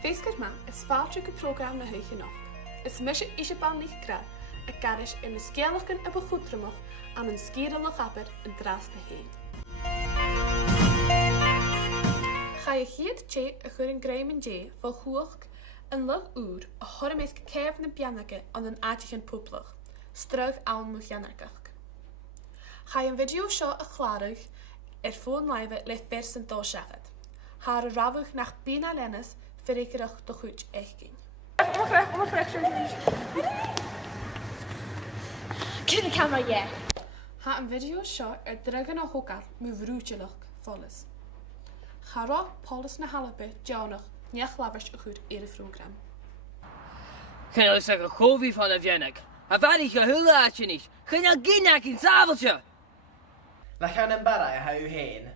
Feesket ma is vaartelijke programma na huige nacht. Is misje is je baan niet krijg. Ik kan eens in een skeellijken en begoedremig aan een skierende gabber een draast te heen. Ga je hier tje een goede grijmen je vol hoog een lug uur een hormees kevende pianake aan een aardige poepelig. Strug aan moet jannerkig. Ga je een video show een klarig phone live le versen doorschafft. Haar ravig nach bijna lennis verrekerig de goed echt ging. Ondergerecht, Ken de camera, ja. Ha een video show drukken naar hoekal met vroegelijk vol is. Ga ra Paulus na halpe jouwnig niet labers een goed eerder program. Geen je zeggen govie van de Viennik? Hij vaart die gehulaatje niet. Geen je ginak in het avondje. We gaan een barra hou heen.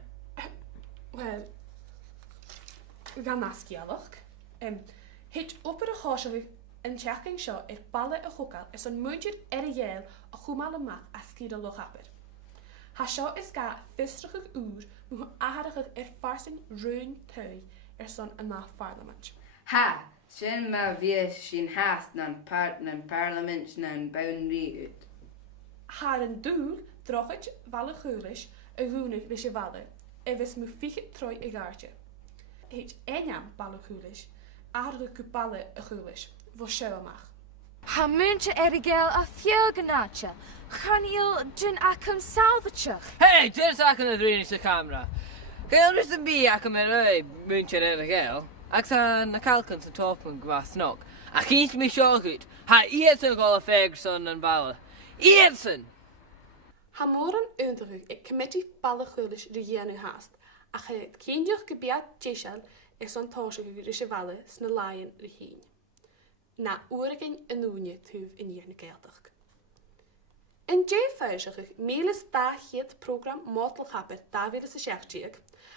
Wel, we gaan naar skielig. Het opere gasje en checking show ballen en hoekal is een muntje ergeel een goemale maag als skiede logapper. Ha show is ga vestige uur met een aardige ervaring ruim tui zo'n een maag parlement. Ha, sin ma vies sin haast nan parlement nan boundary uit. Haar een doel droeg het walle gulisch een woenig wisje walle en wist me fiche troi een gaartje. Het eenjaam balle gulisch, aardige kupalle gulisch, voor show mag. Ha muntje ergel a fjölgenatje. Gaan je doen akum salvatje? Hey, dit is ook een Verenigde camera. Geen is een bier akum er muntje er geel. Ik sta na kalkens en topen gwas nog. Ik kies me zo goed. Ha eerst alle Ferguson en ballen. Eerst! Ha morgen unterrug ik committee balle gulisch de nu haast. Ach het kindje gebied tjeshal is zo'n tasje gulische walle sne laaien heen. Na ooriging en noenje tuuf in jerne keltig. In J-vuizig meeles dag het program Motelgapper daar willen ze zegt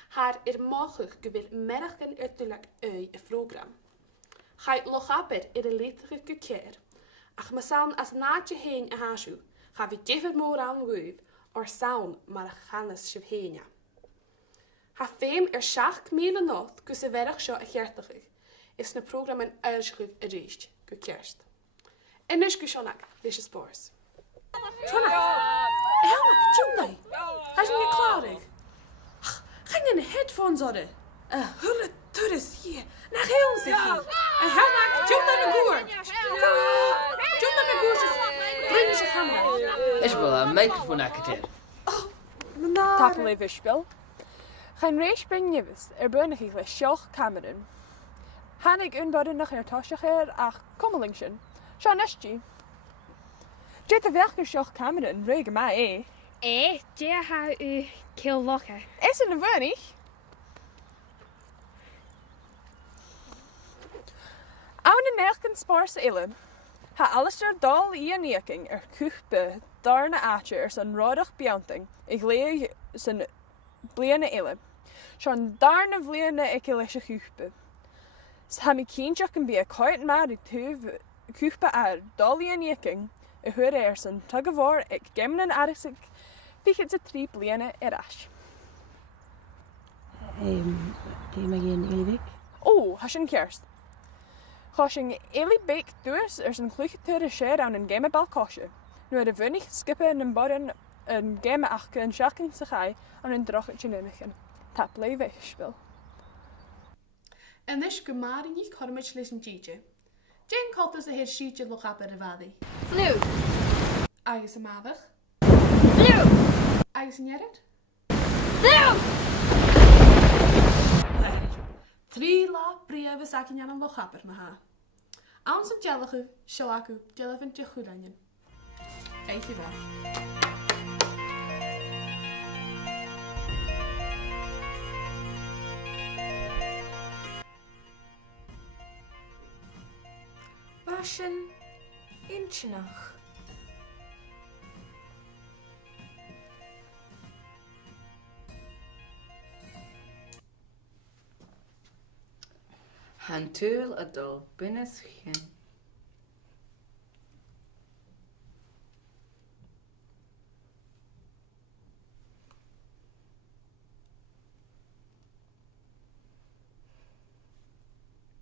haar mogelijk gewil merken uiterlijk een program. Ga je logapper de letterlijke keer. Ach me saun als naadje heen en haasje. Ga we jeffer moor aan wuif, or saun maar gannes schip heen. Ha feem schach meele nacht kusse werk zo gertig. Is een programma een uitschrift errecht gekerst. En dus kusionak, deze spoors. Jonak, helemaal tjumdai. Hij is niet klaar. Ging in de headphones hadden. Hulle toerist hier. Naar heel zich hier. En helemaal tjumdai de goer. Tjumdai de goer. Breng je camera. Is wel een microfoon acteer. Tappele wispel. Geen race brengen jewis, burnig ik les sjog Cameron. Han ik unbodden nog tasje ach kommelingschen. Sean Eschi. Jet de welke sjog Cameron, regen mij Je ha u kill locker. Is het een weinig? Oude nerken spaarse illen. Ha alles dal ienieking kuchbe, darne aatje zijn rodig bjanting. Ik leeg zijn bliene illen. Sean darne vliene ekelische kuchbe. Sammy kindje kan be kort maar die tuve kuchbe dal ienieking. Ik hoor zijn tuggevoor ik gemmen aardig pieket ze 3 bliene erash. Die mag je in Elibek? Oh, has een kerst. Goshing Elibek dus een kluchte share aan een game balkosje. Nu de winnig skippen en een bodden een game achke en schakken zich aan een droggetje nunigen. Taple wegspel. En dus gemari niet kan met lezen tjetje. Jane kalt dus de heer Schietje nog op bij de wadi. Vloe. Eigen maandag. Vloe. Eigen jerret. Vloe. 3 la brieven zaken aan een logapper me ha. Aan zijn jellige, shalaku, jelleven te goed aan je. Eet je weg. Waschen inch nog. Han tuil adol binnes gen.